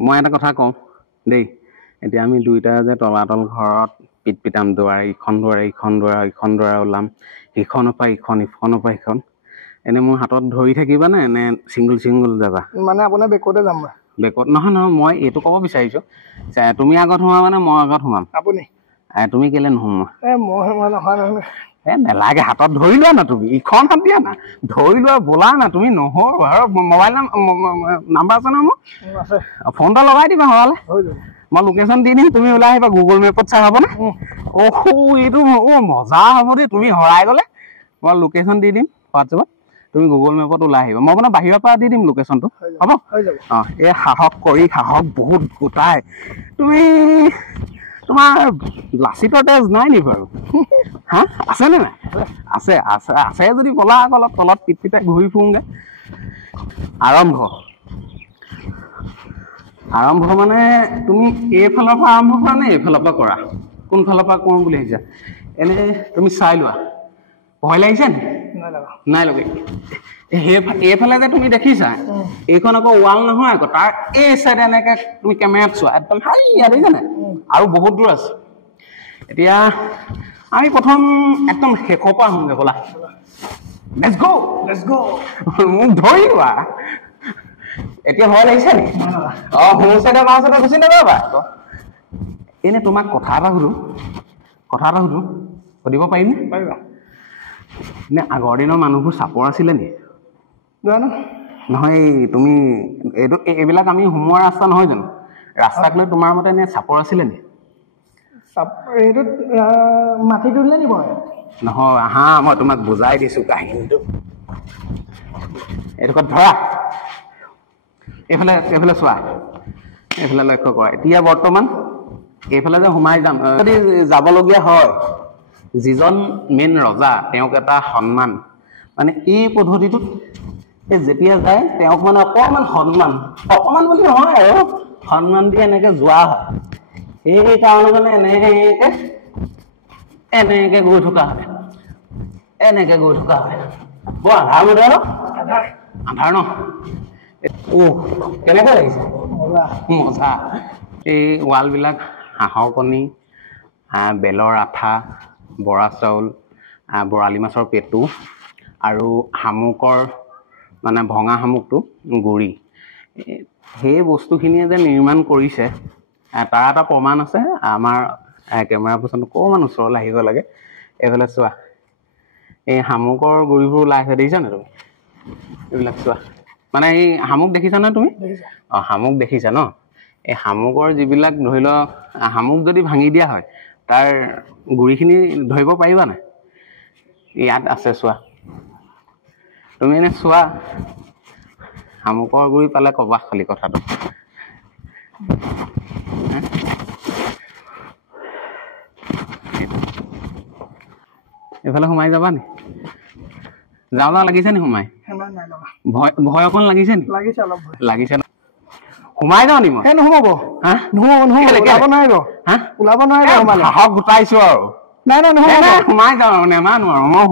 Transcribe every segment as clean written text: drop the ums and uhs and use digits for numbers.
মই এটা কথা কওঁ দেই এতিয়া আমি দুইটা যে তলাতল ঘৰত পিটপিটাম দুৱাৰ ইখন দুৱাৰ ওলাম ইখনৰ পৰা ইখন এনে মোৰ হাতত ধৰি থাকিবা নে নে চিংগুল যাবা মানে আপোনাৰ বেকতে যাম মই বেকত নহয় মই এইটো ক'ব বিচাৰিছো তুমি আগত সোমা মানে মই আগত সোমাম আপুনি তুমি কেলে নোসোমা মই নহয় নেলাগে হাতত ধৰি লোৱা না তুমি ইখন হাত দিয়া না ধৰি লোৱা বোলা না তুমি নহৰ আৰু মোবাইল নাম্বাৰ আছে ন মোৰ ফোন এটা লগাই দিবা হলে মই লোকেশ্যন দি দিম তুমি ওলাই আহিবা গুগল মেপত চাই হ'ব নে এইটো মজা হ'ব দেই তুমি হৰাই গ'লে মই লোকেশ্যন দি দিম হোৱাটছএপত তুমি গুগল মেপত ওলাই আহিবা মই মানে বাহিৰৰ পৰা দি দিম লোকেশ্যনটো হ'ব এই সাহস বহুত গোটাই তুমি তোমাৰ লাচিতৰ তেজ নাই নি বাৰু হা আছেনে নাই আছে যদি বলা অলপ তলত পিটপিটাই ঘূৰি ফুৰোগে আৰম্ভ মানে তুমি এইফালৰ পৰা আৰম্ভ কৰা নে এইফালৰ পৰা কৰা কোনফালৰ পৰা কৰোঁ বুলি ভাবিছা এনে তুমি চাই লোৱা ভয় লাগিছে নি নাই লগে এইফালে যে তুমি দেখিছা এইখন আকৌ ৱাল নহয় আকৌ তাৰ এই চাইডে এনেকে তুমি কেমেৰাত চোৱা একদম ইয়াত দেখিছানে আৰু বহুত দূৰ আছে এতিয়া আমি প্ৰথম একদম শেষৰ পৰা আহোঁগে ব'লা লেটছ গ' মোক ধৰি লোৱা এতিয়া ভয় লাগিছে নি সোঁ চাইডে বাওঁ চাইডে গুচি নাযাবা এনে তোমাক কথা এটা সুধো সুধিব পাৰিম নে আগৰ দিনৰ মানুহবোৰ চাপৰ আছিলে নি নহয় তুমি এইবিলাক আমি সোমোৱা ৰাস্তা নহয় জানো ৰাস্তাক লৈ তোমাৰ মতে নে চাপৰ আছিলে নি মাটি তুলিলে নিব নহয় আহা মই তোমাক বুজাই দিছো কাহিনীটো এইডোখৰত ধৰা এইফালে চোৱা এইফালে লক্ষ্য কৰা এতিয়া বৰ্তমান এইফালে যে সোমাই যাম যদি যাবলগীয়া হয় যিজন মেইন ৰজা তেওঁক এটা সন্মান মানে এই পদ্ধতিটোত যেতিয়া যায় তেওঁক মানে অকণমান বুলি নহয় আৰু সন্মান দি এনেকে যোৱা হয় এই কাৰণে মানে এনেকে গৈ থকা হয় বৰ আন্ধাৰ ন কেনেকৈ লাগিছে মজা এই ৱালবিলাক হাঁহৰ কণী বেলৰ আঠা বৰা চাউল বৰালি মাছৰ পেটু আৰু শামুকৰ মানে ভঙা শামুকটো গুৰি সেই বস্তুখিনিয়ে যে নিৰ্মাণ কৰিছে তাৰ এটা প্ৰমাণ আছে আমাৰ কেমেৰা পাৰ্চন অকণমান ওচৰলৈ আহিব লাগে এইফালে চোৱা এই শামুকৰ গুৰিবোৰ ওলাই আছে দেখিছা নে তুমি এইবিলাক চোৱা মানে এই শামুক দেখিছা নে তুমি শামুক দেখিছা ন এই শামুকৰ যিবিলাক ধৰি লওক শামুক যদি ভাঙি দিয়া হয় তাৰ গুৰিখিনি ধৰিব পাৰিবা নাই ইয়াত আছে চোৱা তুমি এনে চোৱা শামুকৰ গুৰি পালে ক'বা খালি কথাটো এইফালে সোমাই যাবা নি যাওঁ লাগিছে নি সোমাই ভয় অকণ লাগিছে নি লাগিছে ন সোমাই যাওঁ নি মই নহ'ব ওলাব নোৱাৰিব সাহস গোটাইছো আৰু সোমাই যাওঁ নেমানো আৰু মই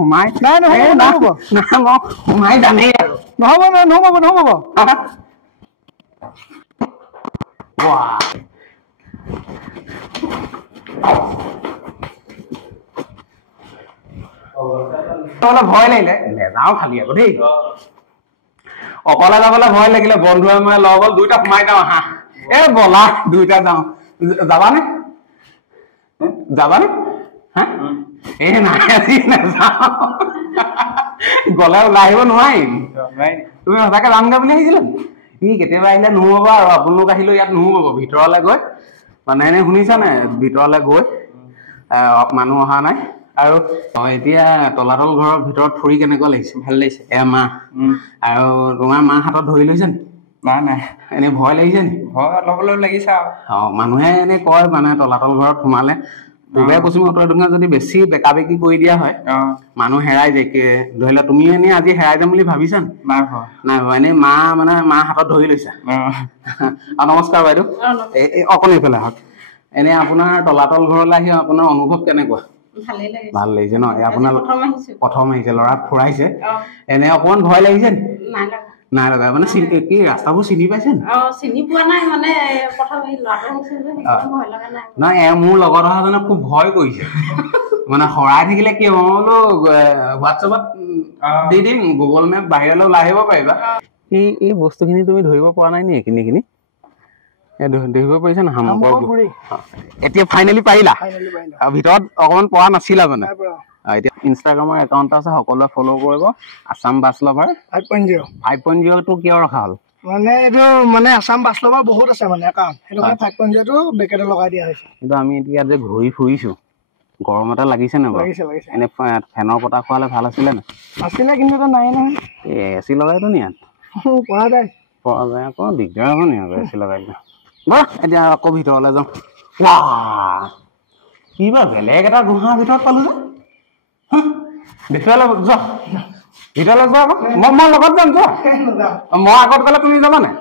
সোমাই জানেই আৰু নহ'ব ভয় লাগিলে নেযাওঁ খালি আকৌ দেই অকলে যাবলৈ ভয় লাগিলে বন্ধুৱে মই লগ হ'ল দুইটা সোমাই যাওঁ আহা বলা দুইটা যাওঁ যাবানে হা নাই আজি নাযাওঁ গলে ওলাই আহিব নোৱাৰিম তুমি সঁচাকে যামগে বুলি আহিছিলা কেতিয়াবা আহিলে নোসোমাবা আৰু আপোনালোক আহিলেও ইয়াত নোসোমাব ভিতৰলৈ গৈ মানে এনে শুনিছা নে ভিতৰলৈ গৈ মানুহ অহা নাই আৰু এতিয়া তলাতল ঘৰৰ ভিতৰত ফুৰি কেনেকুৱা লাগিছে ভাল লাগিছে মা আৰু তোমাৰ মা হাতত ধৰি লৈছে নি নাই এনে ভয় লাগিছে নি ভয় অলপ লাগিছে মানুহে এনে কয় মানে তলাতল ঘৰত সোমালে দুবে কুচুম উত্তৰ যদি বেছি বেকা বেকি কৰি দিয়া হয় মানুহ হেৰাই যায় ধৰি লোৱা তুমি এনেই আজি হেৰাই যাম বুলি ভাবিছা নাই এনেই মা হাতত ধৰি লৈছা নমস্কাৰ বাইদেউ অকণ এইফালে আহক এনে আপোনাৰ তলাতল ঘৰলৈ আহি আপোনাৰ অনুভৱ কেনেকুৱা ভাল লাগিছে ন আপোনাৰ প্ৰথম আহিছে ল'ৰাক ফুৰাইছে এনে অকণমান ভয় লাগিছে নাই লগা মানে কি ৰাস্তাবোৰ চিনি পাইছে চিনি পোৱা নাই মানে প্ৰথম এই ল'ৰাটো হৈছে যে ভয় লগা নাই নাই মোৰ লগত অহাজনে খুব ভয় কৰিছে মানে হৰাই থাকিলে কি হ'ব বোলো হোৱাটছএপত দি দিম গুগল মেপ বাহিৰলৈ ওলাই আহিব পাৰিবা এই বস্তুখিনি তুমি ধৰিব পৰা নাই নি এইখিনি ধৰিব পাৰিছা না সামগ্ৰী এতিয়া ফাইনেলি পাৰিলা ভিতৰত অকণমান পৰা নাছিলা মানে এতিয়া ইনষ্টাগ্ৰামৰ একাউণ্ট আছে সকলোৱে ফ'ল' কৰিব আছাম বাছ লাভাৰ 5.0 টো কিয় ৰখা হ'ল মানে এইটো মানে আছাম বাছ লাভাৰ বহুত আছে মানে একাউণ্ট সেইটো কাৰণে 5.0 টো বেকেটে লগাই দিয়া হৈছে কিন্তু আমি এতিয়া যে ঘূৰি ফুৰিছো গৰম এটা লাগিছে নে বাৰু এনে ফেনৰ বতাহ খোৱালে ভাল আছিলে নে আছিলে কিন্তু এটা নাই নহয় এচি লগাইতো নি ইয়াত পৰা যায় আকৌ দিগদাৰ হ'ব নি আকৌ এচি লগাই দিলে ব'ল এতিয়া আকৌ ভিতৰলৈ যাওঁ ৱাহ কিবা বেলেগ এটা গুহাৰ ভিতৰত পালো যে দেখিবলৈ যোৱা ভিতৰলৈ যোৱা আকৌ মই লগত যাম যোৱা মই আগত গ'লে তুমি যাবা নাই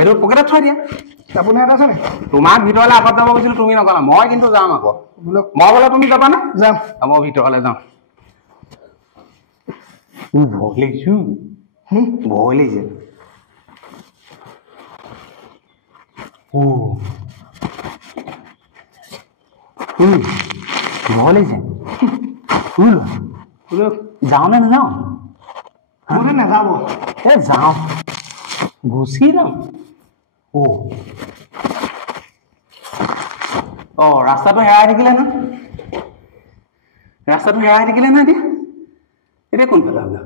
এইটো পকেটত থৈ দিয়া তোমাক ভিতৰলৈ আগত যাব কৈছিলো তুমি নগলা মই কিন্তু যাম আকৌ মই গ'লে তুমি যাবা নে যাম মই ভিতৰলৈ যাওঁ ভয় লাগিছো ভয় লাগিছে ভয় লাগিছে যাওঁ নে নাযাওঁ নাযাব এ যাওঁ গুচি যাওঁ ৰাস্তাটো হেৰাই থাকিলে না এতিয়া কোনফালে হ'ল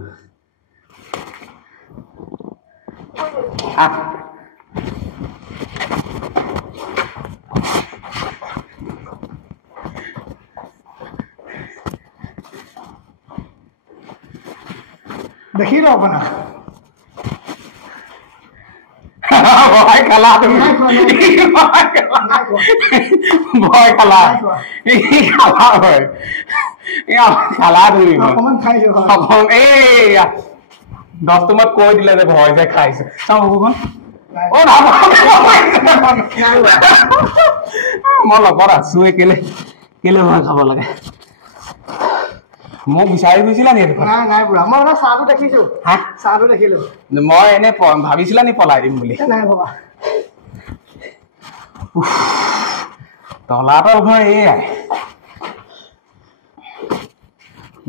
দেখি ল আপোনাক ভয় খালা তুমি ভয় খালা খালা তুমি অকমান খাইছো এইয়া 10 তোমাক কৈ দিলে যে ভয় যে খাইছে চাওঁ ভগৱান মই লগত আছো কেলে ভয় খাব লাগে মোক বিচাৰি গৈছিলা নি নাই বুঢ়া মই মানে চাহটো দেখিছো চাহটো দেখিলো মই এনে ভাবিছিলা নি পলাই দিম বুলি নাই বাবা তলাতল ঘৰ এয়াই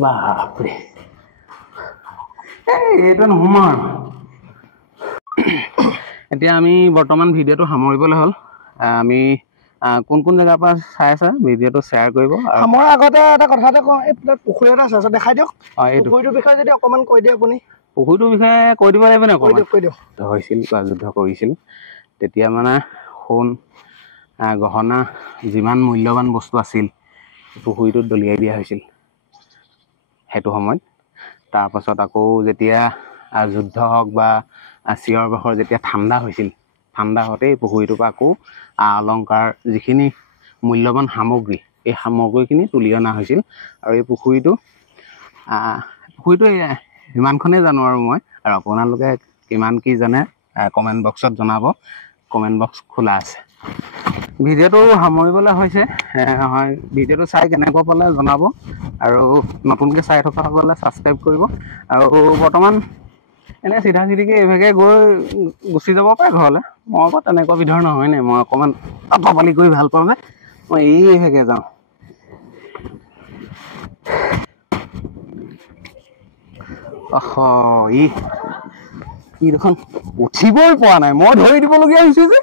বাপৰে এইটো নোসোমাও আৰু এতিয়া আমি বৰ্তমান ভিডিঅ'টো সামৰিবলৈ হ'ল আমি কোন জেগাৰ পৰা চাই আছা ভিডিঅ'টো শ্বেয়াৰ কৰিব আমাৰ আগতে এটা কথা এটা কওঁ এই পুখুৰী এটা আছে দেখাই দিয়ক পুখুৰীটোৰ বিষয়ে যদি অকণমান কৈ দিয়ে আপুনি পুখুৰীটোৰ বিষয়ে কৈ দিব লাগিব নে কৈ দিয়ক হৈছিল বা যুদ্ধ কৰিছিল তেতিয়া মানে সোণ গহনা যিমান মূল্যৱান বস্তু আছিল পুখুৰীটোত দলিয়াই দিয়া হৈছিল সেইটো সময়ত তাৰপাছত আকৌ যেতিয়া যুদ্ধ হওক বা চিঞৰ বাখৰ যেতিয়া ঠাণ্ডা হৈছিল ঠাণ্ডা হওঁতে পুখুৰীটোৰ পৰা আকৌ অলংকাৰ যিখিনি মূল্যৱান সামগ্ৰী এই সামগ্ৰীখিনি তুলি অনা হৈছিল আৰু এই পুখুৰীটো সিমানখনেই জানো আৰু মই আৰু আপোনালোকে কিমান কি জানে কমেণ্ট বক্সত জনাব কমেণ্ট বক্স খোলা আছে ভিডিঅ'টো সামৰিবলৈ হৈছে হয় ভিডিঅ'টো চাই কেনেকুৱা পালে জনাব আৰু নতুনকৈ চাই থকাসকলে ছাবস্ক্ৰাইব কৰিব আৰু বৰ্তমান এনে চিধা চিধিকে এইভাগে গৈ গুচি যাব পাৰে ঘৰলৈ মই আকৌ তেনেকুৱা বিধৰ নহয় নে মই অকণমান আপাপালি কৰি ভাল পাওঁ যে মই এইভাগে যাওঁ ই দেখোন উঠিবই পৰা নাই মই ধৰি দিবলগীয়া হৈছে যে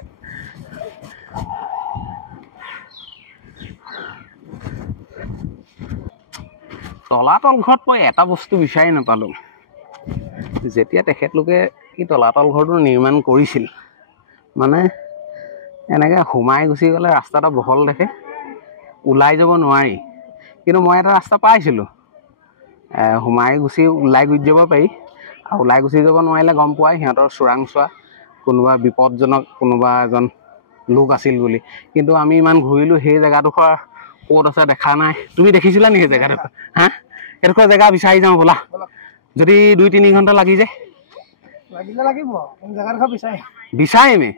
তলাতল ঘৰত মই এটা বস্তু বিচাৰি নাপালোঁ যেতিয়া তেখেতলোকে এই তলাতল ঘৰটো নিৰ্মাণ কৰিছিল মানে এনেকৈ সোমাই গুচি গ'লে ৰাস্তাটা বহল দেখে ওলাই যাব নোৱাৰি কিন্তু মই এটা ৰাস্তা পাইছিলোঁ সোমাই ওলাই গুচি যাব পাৰি আৰু ওলাই গুচি যাব নোৱাৰিলে গম পোৱাই সিহঁতৰ চোৰাংচোৱা কোনোবা বিপদজনক কোনোবা এজন লোক আছিল বুলি কিন্তু আমি ইমান ঘূৰিলোঁ সেই জেগাডোখৰ ক'ত আছে দেখা নাই তুমি দেখিছিলা নেকি জেগাডোখৰ সেইডোখৰ জেগা বিচাৰি যাওঁ বোলা যদি 2-3 ঘণ্টা লাগি যায় লাগিব জেগাডোখৰ বিচাৰিমেই